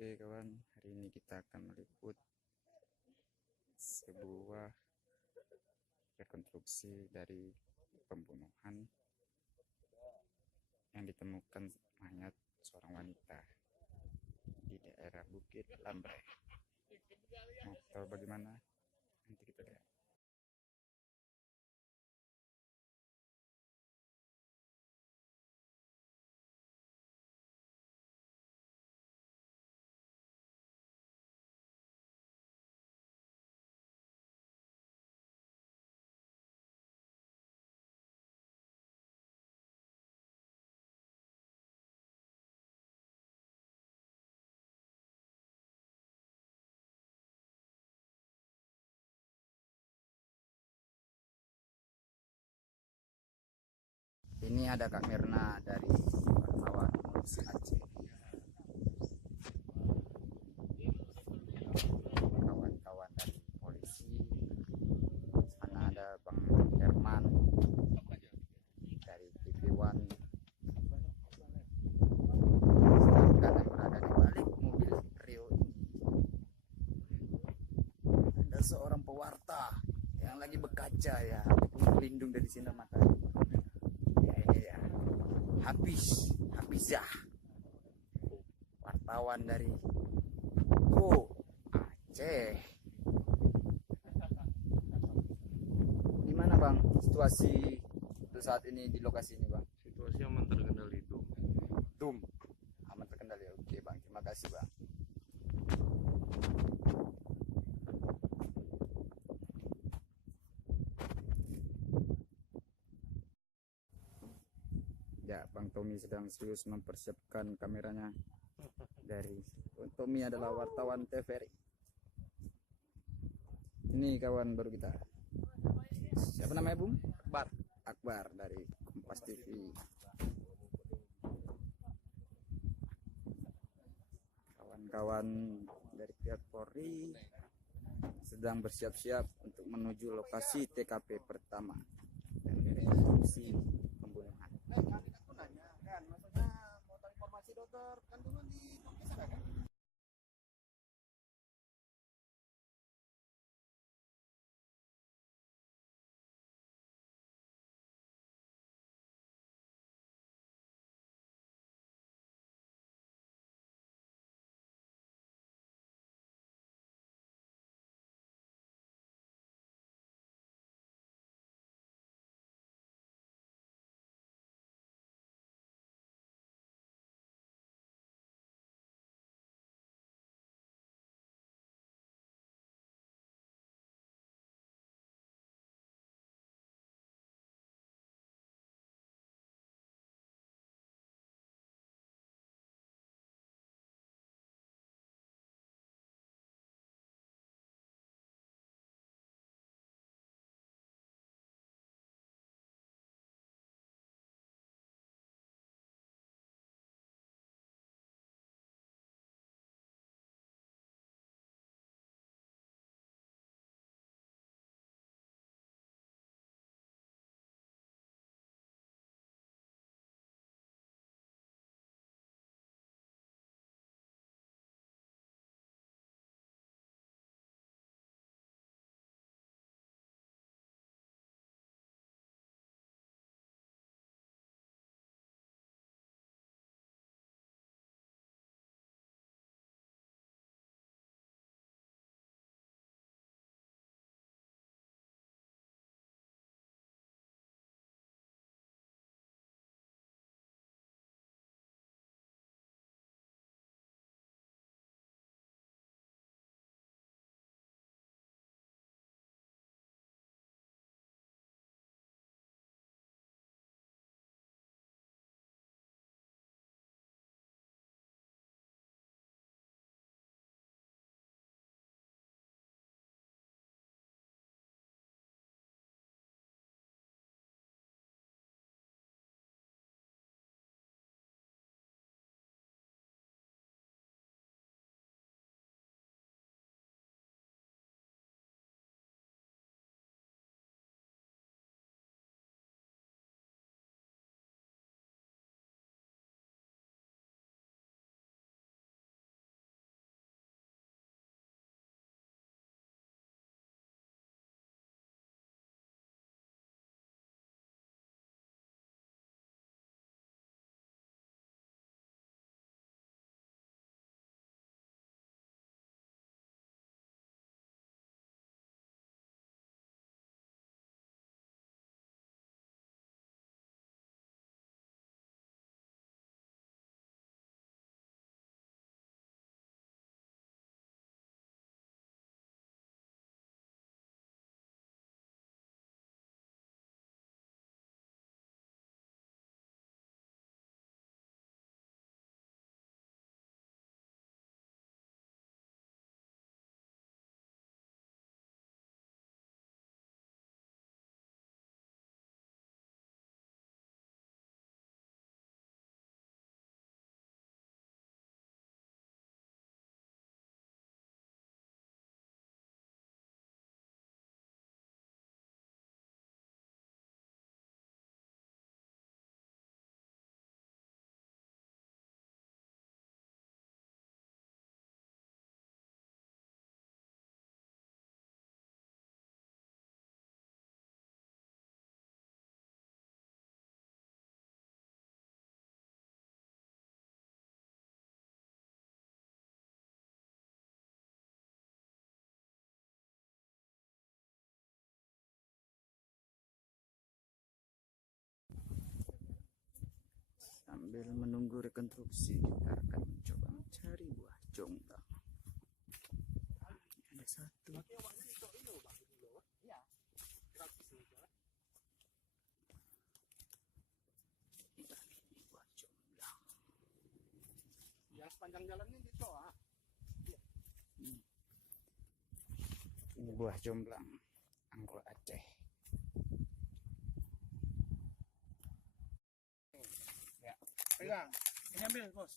Oke kawan, hari ini kita akan meliput sebuah rekonstruksi dari pembunuhan yang ditemukan mayat seorang wanita di daerah Bukit Lambre. Mau tahu bagaimana? Nanti kita lihat. Ini ada Kak Mirna dari wartawan Polisi Aceh. Kawan-kawan dari polisi. Sana ada Bang Herman dari TV One. Sedangkan yang berada di balik mobil Rio ini ada seorang pewarta yang lagi berkaca ya, berlindung dari sinar matahari. Ya ini ya, Hafizah, wartawan dari Aceh. Gimana Bang situasi untuk saat ini di lokasi ini Bang? Situasi aman terkendali itu. Aman terkendali. Oke Bang, terima kasih Bang. Ya, Bang Tommy sedang serius mempersiapkan kameranya. Tommy adalah wartawan TVRI. Ini kawan baru kita. Siapa namanya Bung? Akbar dari Kompas TV. Kawan-kawan dari pihak Polri sedang bersiap-siap untuk menuju lokasi TKP pertama dan rekonstruksi pembunuhan. Maksudnya mau tahu informasi dokter kandungan di Turki sana kan? Sambil menunggu rekonstruksi, kita akan mencoba mencari buah jomblang. Ada satu. Ini buah jomblang. Ya sepanjang jalannya gitu ah. Ini buah jomblang Anggrek Aceh. Pegang. Ini ambil bos.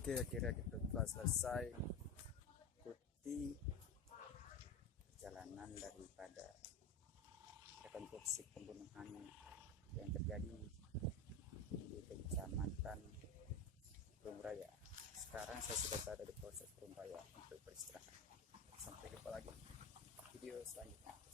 Oke, akhirnya kita telah selesai ikuti perjalanan daripada rekonstruksi pembunuhan yang terjadi di Kecamatan Burung Raya. Sekarang saya sudah berada di Polsek Burung Raya untuk beristirahat. Sampai jumpa lagi video selanjutnya.